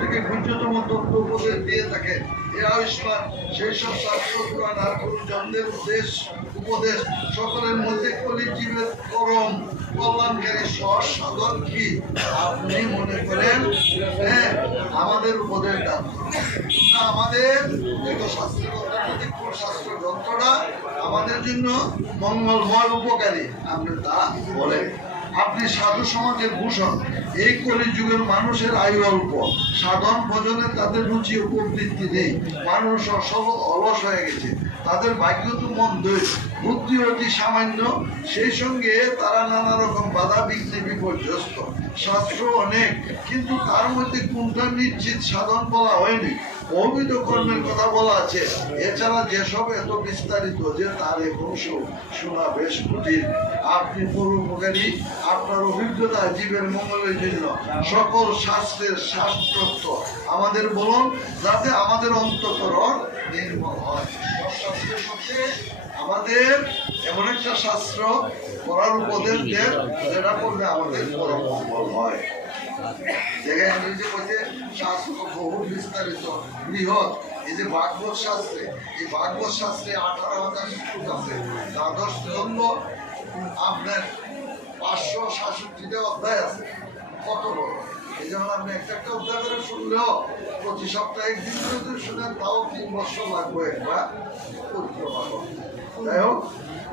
থেকে গুঞ্জতম তথ্য উপদেশ দিয়ে থাকে। এ আয়ুষ্মান সেই সব শাস্ত্র পুরাণ আর গুরুজনদের উদ্দেশ উপদেশ, সকলের মধ্যে কলি জীবের পরম কল্যাণকারী সহজ সাধন কি? আপনি মনে করেন? হ্যাঁ আমাদের উপদেশ দান না আমাদের যত শাস্ত্রের অধ্যাত্মিক শাস্ত্র গ্রন্থটা আমাদের জন্য মঙ্গলময়, উপকারী। আপনি তা বলেন। আপনি সাধু সমাজের ভূষণ, এই কলি যুগের মানুষের আয়ু অল্প সাধন ভোজনে তাদের রুচি ও প্রবৃত্তি নেই। মানুষ অসল অলস হয়ে গেছে। তাদের ভাগ্য তো মন্দ বুদ্ধি অতি সামান্য। সেই সঙ্গে তারা নানা রকম বাধা, বিঘ্নে বিপর্যস্ত। শাস্ত্র অনেক, কিন্তু তার মধ্যে কোনটা নিশ্চিত সাধন বলা হয়নি। অভিধ কর্মের কথা বলা আছে। এছাড়া যেসব এত বিস্তারিত যে তার এখন শোনা বেশ কঠিন আপনি পরোপকারী আপনার অভিজ্ঞতা জীবের মঙ্গলের জন্য সকল শাস্ত্রের শাস্ত্রত্ব আমাদের বলুন, যাতে আমাদের অন্তকরণ নির্মল হয়। শাস্ত্রের মধ্যে আমাদের এমন একটা শাস্ত্র পড়ার উপদেশ দেন, যেটা পড়লে আমাদের পরম মঙ্গল হয়। শাস্ত্র বহু বিস্তারিত, বৃহৎ। এই যে ভাগবত শাস্ত্রে, এই ভাগবত শাস্ত্রে আঠারো হাজার শ্লোক আছে। দ্বাদশ জন্ম আপনার পাঁচশো সাতষট্টিটা অধ্যায় আছে। কত বড়? এই জন্য আপনি একটা একটা অধ্যায় করে শুনলেও প্রতি সপ্তাহে একদিন শুনেন তাও তিন বছর লাগবে একবার পরিক্রমা করতে। যাই হোক,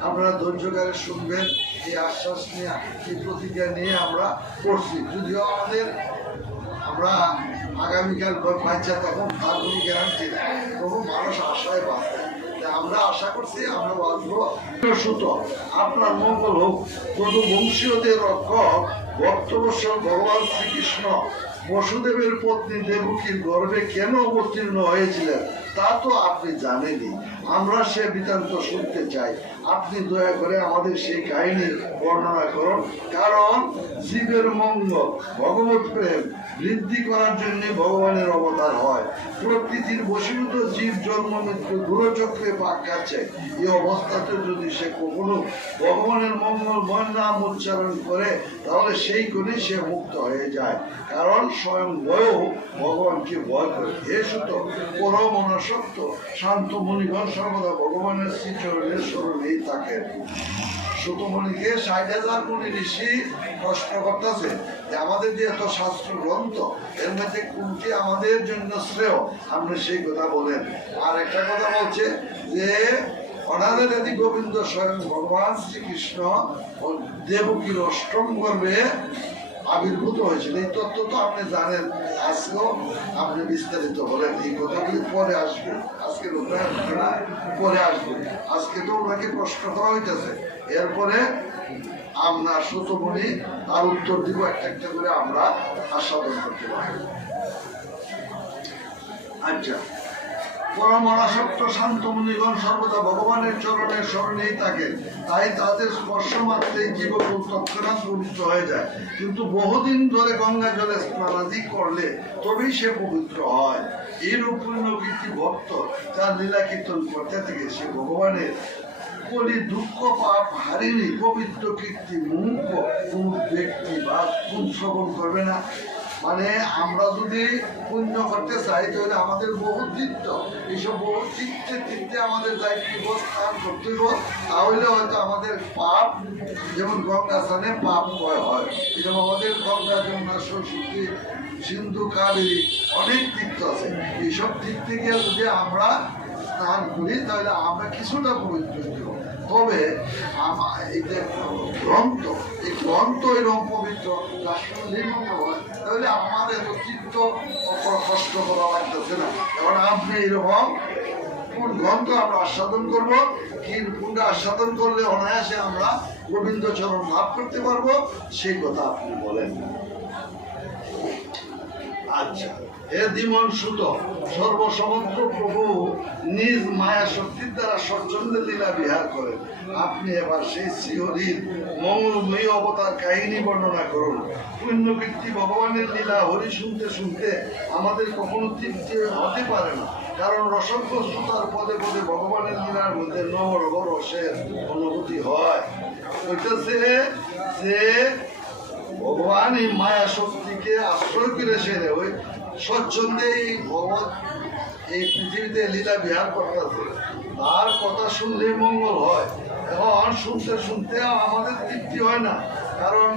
আপনারা ধৈর্যকারে শুনবেন, এই আশ্বাস নিয়ে, এই প্রতিজ্ঞা নিয়ে আমরা করছি যদিও আমাদের, আমরা আগামীকাল বাচ্চা তখন তার কোনো গ্যারান্টি নেই মানুষ আশায় বাঁচে। আমরা আশা করছি, আমরা বাঁচবো। সুত, আপনার মঙ্গল হোক। তদু বংশীয়দের রক্ষক, ভক্তবৎসল ভগবান শ্রীকৃষ্ণ। বসুদেবের পত্নী দেবকীর গর্ভে কেন অবতীর্ণ হয়েছিলেন, তা তো আপনি জানেনই। আমরা সে বৃত্তান্ত শুনতে চাই। আপনি দয়া করে আমাদের সেই কাহিনী বর্ণনা করুন। কারণ জীবের মঙ্গল, ভগবত প্রেম বৃদ্ধি করার জন্য ভগবানের অবতার হয়। প্রকৃতির বশীভূত জীব, জন্ম, মৃত্যু দূরচক্রে পাক গেছে এই অবস্থাতে যদি সে কখনো ভগবানের মঙ্গলময় নাম উচ্চারণ করে, তাহলে সেই গুণে সে মুক্ত হয়ে যায়। কারণ স্বয়ং বয়ও ভগবানকে ভয় করে। হে সুত পরম অনাসক্ত শান্ত মুনিগণ সর্বদা ভগবানের শ্রীচরণের স্মরণেই থাকেন। সুতমণিকে ষাট হাজার মুনি ঋষি প্রশ্ন করতেছে। যে আমাদের যে এত শাস্ত্র গ্রন্থ, এর মধ্যে কোনটি আমাদের জন্য শ্রেয়, আপনি সেই কথা বলেন। আর একটা কথা বলছে যে অনাদের আদি গোবিন্দ স্বয়ং ভগবান শ্রীকৃষ্ণ দেবকীর অষ্টম গর্ভে আবির্ভূত হয়েছিল। এই তত্ত্ব তো আপনি জানেন, আজকেও আপনি বিস্তারিত বলেন এই কথাগুলি পরে আসবে। আজকে উপায় না পরে আসবে। আজকে তো ওনাকে প্রশ্ন করা হইতেছে। এরপরে আমরা সুতমণি তার উত্তর দিব, একটা একটা করে আমরা আস্বাদন করতে পারব। আচ্ছা। পরমানাসক্ত শান্ত মুনিগণ সর্বদা ভগবানের চরণের স্মরণেই থাকেন। তাই তাদের স্পর্শ মাত্রেই জীবকুল তৎক্ষণাৎ পবিত্র হয়ে যায়। কিন্তু বহুদিন ধরে গঙ্গা জলে স্নানাদি করলে তবেই সে পবিত্র হয়। এইরূপ পুণ্যকীর্তি ভক্ত তার লীলা কীর্তন করতে থেকে। সে ভগবানের বলি দুঃখ পাপ হারিনি, পবিত্র কীর্তি মুখ কোন ব্যক্তি বা কোন শ্রবণ করবে না। মানে আমরা যদি পুণ্য করতে চাই, তাহলে আমাদের বহু তীর্থ এইসব বহু তীর্থে তীর্থে আমাদের দায়িত্ব স্থান করতে তাহলে হয়তো আমাদের পাপ, যেমন গঙ্গা স্থানে পাপ ক্ষয় হয় যেমন আমাদের গঙ্গা, যমুনা, সরস্বতী, সিন্ধু, কাবেরী, অনেক তীর্থ আছে এইসব তীর্থে গিয়ে যদি আমরা স্নান করি, তাহলে আমরা কিছুটা পবিত্র হইতে। তবে আমা- এই যে গ্রন্থ, এই গ্রন্থ এরকম পবিত্র রাষ্ট্র নির্মল হয় তাহলে আমার এত অপর কষ্ট করা লাগতেছে না। এখন আপনি এরকম কোন গ্রন্থ আমরা আস্বাদন করব, কি কোনটা আস্বাদন করলে অনায়াসে আমরা গোবিন্দ চরণ লাভ করতে পারব, সেই কথা আপনি বলেন। আচ্ছা। হে সুত প্রভু নিজ মায়া শক্তির দ্বারা লীলা বিহার করেন। আপনি এবার সেই অবতার কাহিনী বর্ণনা করুন। পুণ্যকীর্তি ভগবানের লীলা হরি শুনতে শুনতে আমাদের কখনো তৃপ্তি হতে পারে না, কারণ রসগ্রস্ত তার পদে পদে ভগবানের লীলার মধ্যে নহর রসের অনুভূতি হয়। যে ভগবান এই মায়া শক্তিকে আশ্রয় করে সেরে ওই স্বচ্ছন্দে এই ভগবত এই পৃথিবীতে লীলা বিহার করতেছে তার কথা শুনলেই মঙ্গল হয়। এখন শুনতে শুনতে আমাদের তৃপ্তি হয় না। কারণ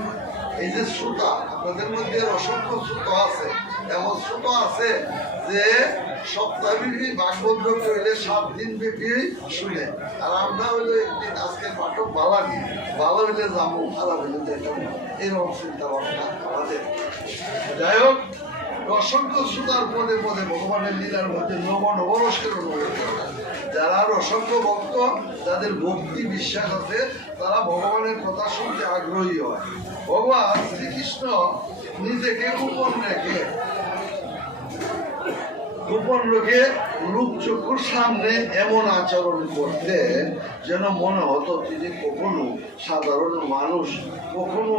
এই যে শ্রোতা, আপনাদের মধ্যে অসংখ্য শ্রোতা আছে। এমন শ্রোতা আছে যে সপ্তাহব্যাপী ভাগবত হইলে সাত দিন ব্যাপী শুনে। আর আমরা হইলে একদিন আজকে পাঠক ভালো নিই ভালো হইলে যাব খারাপ হইলে যেতাম এরকম চিন্তা ভাবনা আমাদের। যাই হোক অসংখ্য সুতার পদে পদে ভগবানের লীলার মধ্যে নব নবরসের অনুভব। যারা আর অসংখ্য ভক্ত, যাদের ভক্তি বিশ্বাস আছে, তারা ভগবানের কথা শুনতে আগ্রহী হয় ভগবান শ্রীকৃষ্ণ নিজেকে গোপন রেখে গোপন রেখে রূপচক্ষুর সামনে এমন আচরণ করতেন যেন মনে হতো তিনি কখনো সাধারণ মানুষ, কখনো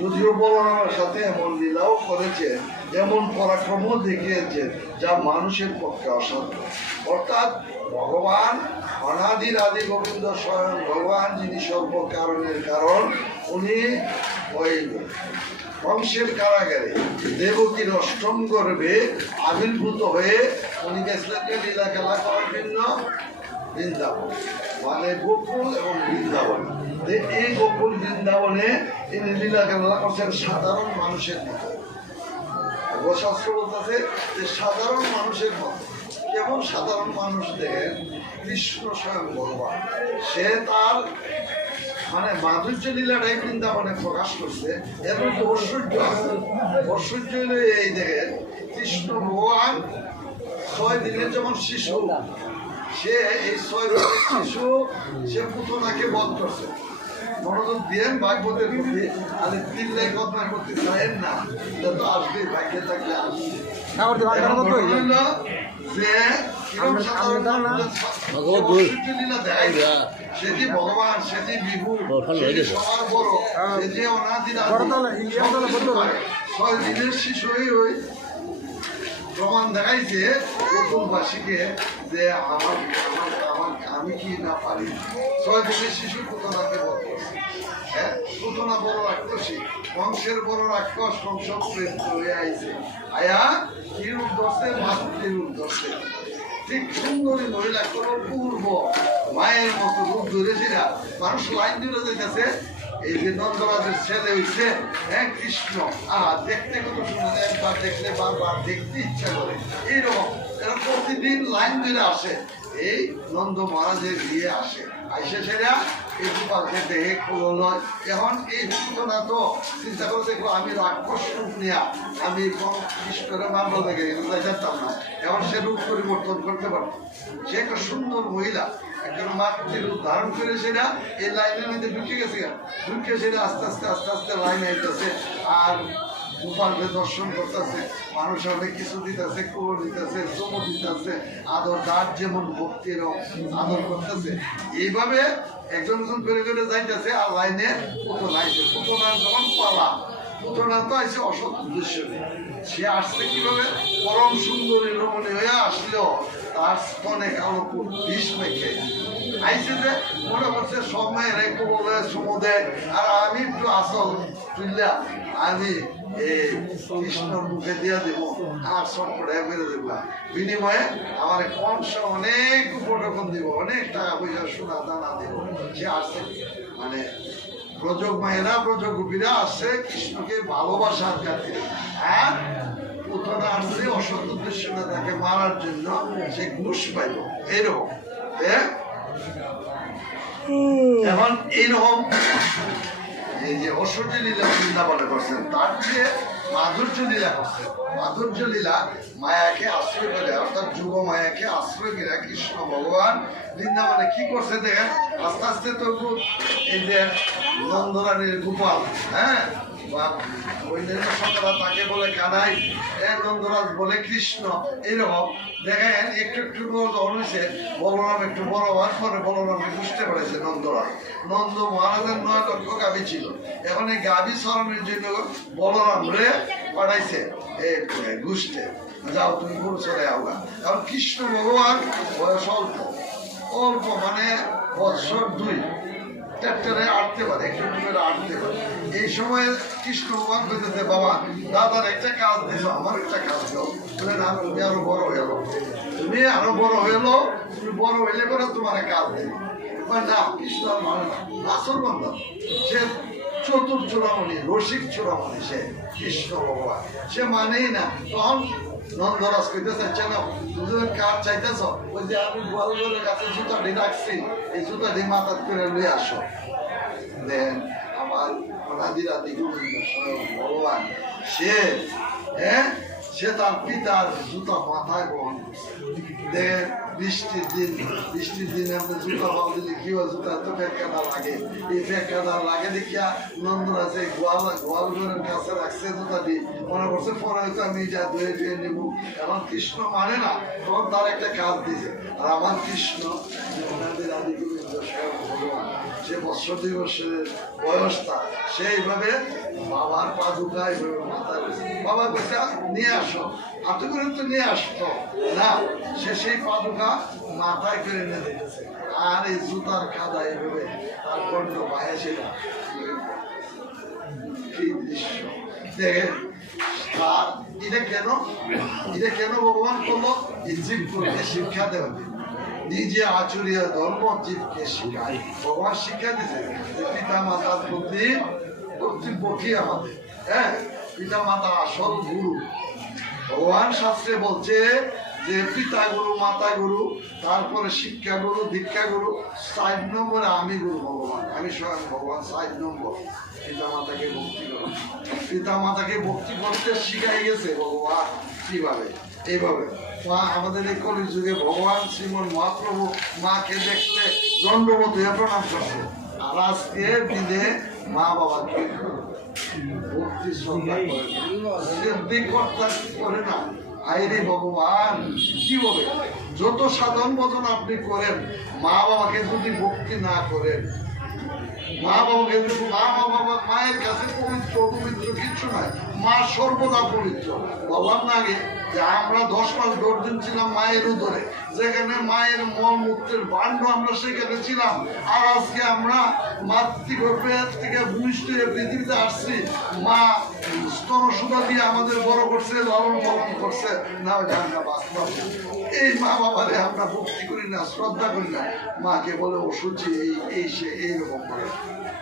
যদিও বলরামের সাথে এমন লীলাও করেছেন এমন পরাক্রমও দেখিয়েছেন যা মানুষের পক্ষে অসাধ্য। অর্থাৎ ভগবান অনাদির আদি গোবিন্দ স্বয়ং ভগবান, যিনি সর্ব কারণের কারণ, উনি ওই কংসের কারাগারে দেবকীর অষ্টম গর্ভে আবির্ভূত হয়ে উনি গেছিলেন লীলা খেলা করার জন্য বৃন্দাবন। মানে গোকুল এবং বৃন্দাবন। এই গোকুল, বৃন্দাবনে করছেন সাধারণ মানুষের মতো। যে সাধারণ মানুষের মতো। কেমন সাধারণ মানুষ? দেখেন, কৃষ্ণ স্বয়ং ভগবান। সে তার মানে মাধুর্য লীলাটাই বৃন্দাবনে প্রকাশ করছে। মধ্যে ঐশ্বর্য ঐশ্বর্য এই, দেখেন, কৃষ্ণ ভগবান ছয় দিনের যেমন শিশু সে এই ছয় শিশু সে পুতনাকে বধ করছে। মনোযোগ দিয়েন ভাগবতের প্রতি আর দিল্লাই কথা করতে চায়েন না এটা তো আসবে ভাগ্যে থাকলে আসবে ঠাকুর দেওয়ার এখন কারণ ঘটনা হলো যে কিরম আমরা- সাধারণ আমরা না। মানুষের ভগবত বই। লীলা দেখাই সে যে ভগবান সে যে বিভু। সবার বড় সে যে অনাদির আদি, বড়তলা, ইন্ডিয়াতলা সব কিছু ছয় দিনের শিশু ওই প্রমাণ দেখাইছে গোকুলবাসীকে যে আমার আমার আমি কি না পারি। ছয় দিনের শিশু পুতনাকে বধ করছে। হ্যাঁ? পুতনা বড় রাক্ষসী। বংশের বড় রাক্ষস বংশ প্রেম হয়ে আইছে। আয়া কি রূপ ধরছে মাতৃ রূপ ধরছে ঠিক সুন্দরী মহিলা, কোন পূর্ব, মায়ের মতো রূপ ধরেছিল মানুষ লাইন ধরে যেতেছে এই যে নন্দরাজের ছেলে হইছে হ্যাঁ কৃষ্ণ। আহ, দেখতে কত সুন্দর, একবার দেখলে বারবার দেখতে ইচ্ছা করে। এইরকম এরা প্রতিদিন লাইন ধরে আসে। এই নন্দ মহারাজের বিয়ে আসে। আইসে সেরা, এই গোপালকে দেহে কুলো নয় এখন এই ঘটনা তো চিন্তা করে দেখল আমি রাক্ষস রূপ নিয়া, আমি কৃষ্ণরে মামলা দেখে জানতাম না। এখন সে রূপ পরিবর্তন করতে পারতো। সে একটা সুন্দর মহিলা। একজন ধারণ এই লাইনের মধ্যে গেছে আস্তে আস্তে আস্তে আস্তে আর দর্শন মানুষ কিছু দিতেছে আদর দাঁত যেমন ভক্তির আদর করতেছে। এইভাবে একজন একজন করে করে যাইতেছে আর লাইনে পুতনা আইছে পুতনার যখন পালা পুতনা তো আইছে অসৎ উদ্দেশ্য। সে আসছে কীভাবে? পরম সুন্দরী রমণী হয়ে আসলেও তার স্তনে আইসে যে মনে আর আমি আসল আমি কৃষ্ণর মুখে দিয়ে আর বেড়ে দেব বিনিময়ে আমার কংস অনেক উপটকন দিব। অনেক টাকা পয়সা সোনা দানা দিব সে আসছে মানে প্রযোগ মায়েরা প্রযোগ গোপীরা আসছে, কৃষ্ণকে ভালোবাসার খাতিরে হ্যাঁ? তাকে মারার জন্য সে ঘুষ পাইল। হ্যাঁ? এখন এইরকম, এই যে লীলা করছেন, তার চেয়ে মাধুর্য লীলা করছেন। মাধুর্য লীলা মায়াকে আশ্রয় করে, অর্থাৎ যুব মায়াকে আশ্রয় করে কৃষ্ণ ভগবান বৃন্দাবনে কি করছে দেখেন? আস্তে আস্তে তো এই যে নন্দরানীর গোপাল হ্যাঁ? বা অন্যান্য তাকে বলে কানাই নন্দরাজ বলে কৃষ্ণ। এইরকম, দেখেন, একটু একটু বড় হওয়ার পরে বলরামকে বুঝতে পেরেছে নন্দরাজ। নন্দ মহারাজের নয় লক্ষ গাভী ছিল। এখন এই গাভী সরানোর জন্য বলরাম রে পাঠাইছে। গুষ্টে যাও, তুমি গরু চলে আওগা কারণ কৃষ্ণ ভগবান বয়স অল্প। অল্প মানে বৎসর দুই। ট্র্যাক্টরে আটতে পারে একটু করে আটতে পারে। এই সময় কৃষ্ণ ভগবান বলতেছে বাবা, দাদার একটা কাজ দিছো, আমার একটা কাজ দাও। বলে, না তুমি আরও বড় হয়ে যাব। তুমি আরও বড় হইল, তুমি বড় হইলে পরে তোমার কাজ দেবে। না, কৃষ্ণ মানে না আসল বন্ধ সে চতুর চূড়ামণি, রসিক চূড়ামণি সে, কৃষ্ণ ভগবান। সে মানেই না, তখন নন্দরাজ কইতে চাইছে না দুজন কার চাইতেছ? ওই যে আমি গোয়ালঘরের কাছে জুতাটি রাখছি, এই জুতাটি মাথার করে নিয়ে আসো। দেন আমার রাধি রাধি গোবিন্দ স্বয়ং ভগবান। সে হ্যাঁ? সে তার পিতার জুতা মাথায় বহন করছে বৃষ্টির দিন, বৃষ্টির দিনে আমরা জুতা পাও দিলে, কি হয় জুতা তো ফেকাদা লাগে। এই ফেকাদা লাগে দেখিয়া নন্দরাজ এই গোয়াল গোয়াল ঘরের কাছে রাখছে জুতাটি মনে করছে পরে হয়তো আমি যা ধুয়ে ধুয়ে নেব। এখন কৃষ্ণ মানে না, তখন তার একটা কাজ দিয়েছে। আর আমার কৃষ্ণ ভগবান। সে বৎসর বয়স তার সেইভাবে বাবার পাদুকা এইভাবে বাবা কইটা নিয়ে আসো। হাতে করে তো নিয়ে আসতো। না, সে সেই পাদুকা মাথায় করে নিয়ে যেতেছে আর এই জুতার খাদা এইভাবে তার গণ্ড পায়ে ছিল। কি দেখেন আর এটা কেন? এটা কেন ভগবান করল? এই জীবগুলোকে শিক্ষা দেওয়া। নিজে আচরীয় ধর্ম জীবকে শিখায়। ভগবান শিক্ষা যে পিতা মাতার প্রতি কর্তব্য কি আমাদের। হ্যাঁ পিতা মাতা আসল গুরু। ভগবান শাস্ত্রে বলছে যে পিতা গুরু মাতা গুরু তারপরে শিক্ষা গুরু দীক্ষা গুরু চার নম্বরে আমি গুরু ভগবান। আমি স্বয়ং ভগবান চার নম্বর। পিতা মাতাকে ভক্তি করো। পিতা মাতাকে ভক্তি করতে শিখাই গেছে ভগবান কীভাবে? এইভাবে। মা, আমাদের এই কলি যুগে ভগবান, শ্রীমন মহাপ্রভু মাকে দেখলে দণ্ডবোধ হয়ে প্রণাম করছে। আর আজকে দিনে মা বাবাকে ভক্তি শ্রদ্ধা করে সিদ্ধি কর্তা করে না? আইরে ভগবান, কি বলে? যত সাধন ভজন আপনি করেন, মা বাবাকে যদি ভক্তি না করেন, মা বাবাকে মা বাবা মায়ের কাছে পবিত্র পবিত্র কিছু নয় মা সর্বদা পবিত্র। বললাম না আগে যে আমরা দশ মাস দশ দিন ছিলাম মায়ের উদরে। যেখানে মায়ের মল মূত্রের বাণ্ড আমরা সেখানে ছিলাম। আর আজকে আমরা মাতৃগর্ভের থেকে ভূমিষ্ঠ পৃথিবীতে আসছি। মা স্তন সুতা দিয়ে আমাদের বড় করছে, লালন পালন করছে। না আমরা বাস্তব। এই মা বাবারে আমরা ভক্তি করি না, শ্রদ্ধা করি না। মাকে বলে অসুচি এই এই সে এইরকম করে।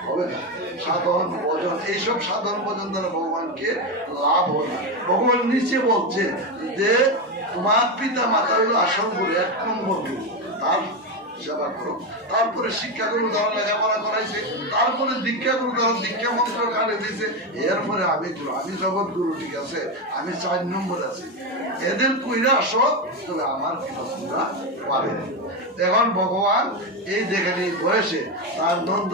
হবে না। সাধন, ভজন, এইসব সাধন ভজন দ্বারা ভগবানকে লাভ হবে ভগবান নিচে বলছে যে, তোমার পিতা মাতা হলো আসল করে এক নম্বর তার সেবা করো তারপরে শিক্ষা গুরু তারা লেখাপড়া করাইছে। তারপরে দীক্ষা গুরু তারা দীক্ষা মন্ত্র কানে দিয়েছে। এরপরে আমি আমি জগৎ গুরু, ঠিক আছে? আমি চার নম্বর আছি। এদের কইরা আসো, তবে আমার তোমরা পাবে এখন ভগবান এই দেখেন এই বয়সে তার নন্দ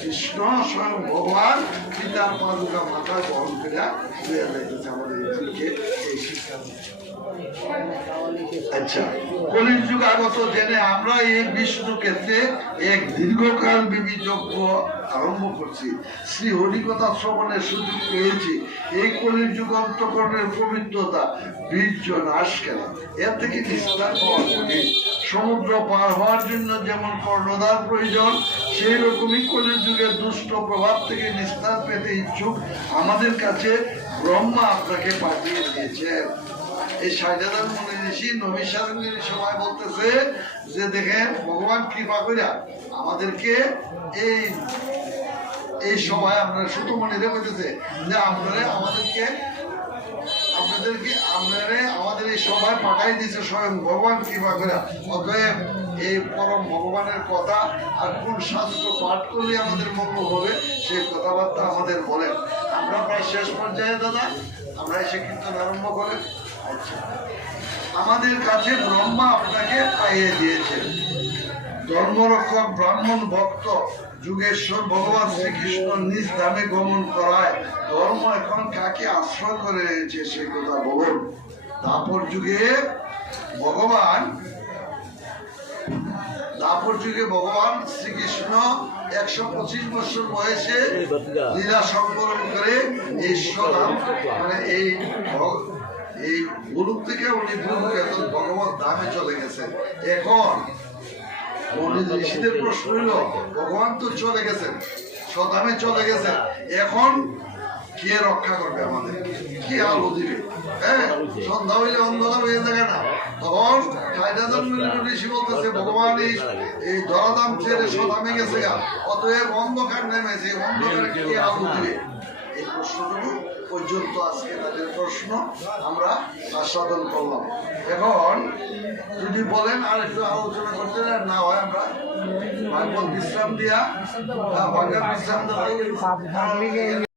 কৃষ্ণ স্বয়ং ভগবান পিতার পাদুকা মাথায় বহন করে আমাদের এই শিক্ষা দিচ্ছে আচ্ছা। সমুদ্র পার হওয়ার জন্য যেমন কর্ণধার প্রয়োজন, সেই রকমই কলির যুগের দুষ্ট প্রভাব থেকে নিস্তার পেতে ইচ্ছুক আমাদের কাছে ব্রহ্মা আপনাকে পাঠিয়ে দিয়েছেন। এই শাহজাদান মনে ঋষি নবী সারঙ্গের সময় বলতেছে যে দেখেন, ভগবান কৃপা করিয়া আমাদেরকে এই এই সময় আপনারা সুতমণিরে বলতেছে যে আপনারা আমাদেরকে, আপনাদেরকে, আপনারা আমাদের এই সভায় পাঠাই দিয়েছে স্বয়ং ভগবান কৃপা করে অতএব এই পরম ভগবানের কথা আর কোন শাস্ত্র পাঠ করলে আমাদের মঙ্গল হবে, সেই কথাবার্তা আমাদের বলেন। আমরা প্রায় শেষ পর্যায়ে দাদা, আমরা এসে কীর্তন আরম্ভ করেন। আমাদের কাছে ব্রহ্মা আপনাকে পাইয়ে দিয়েছেন। ধর্মরক্ষক ব্রাহ্মণ ভক্ত যুগেশ্বর ভগবান শ্রীকৃষ্ণ নিজ ধামে গমন করায় ধর্ম এখন কাকে আশ্রয় করে রয়েছে সে কথা বলুন। তারপর যুগে ভগবান তারপর যুগে ভগবান শ্রীকৃষ্ণ একশো পঁচিশ বছর বয়সে লীলা সংকলন করে এই মানে এই এই গুরুপ থেকে উনি ভগবত ধামে চলে গেছেন এখন ঋষিদের প্রশ্ন হইল, ভগবান তো চলে গেছেন সদামে চলে গেছে এখন কে রক্ষা করবে আমাদের কি আলো দিবে? হ্যাঁ সন্ধ্যা হইলে অন্ধকার হয়ে যাবে না। তখন হাইড্রাজন ঋষি বলতেছে, ভগবান, এই দরাদাম ছেড়ে সদামে গেছে গা, অতএব অন্ধকার নেমেছে, অন্ধকারে কে আলো দিবে? এই প্রশ্নটুকু পর্যন্ত আজকে তাদের প্রশ্ন আমরা আস্বাদন করলাম। এখন যদি বলেন আর একটু আলোচনা করতে না হয় আমরা বিশ্রাম দিয়া বিশ্রাম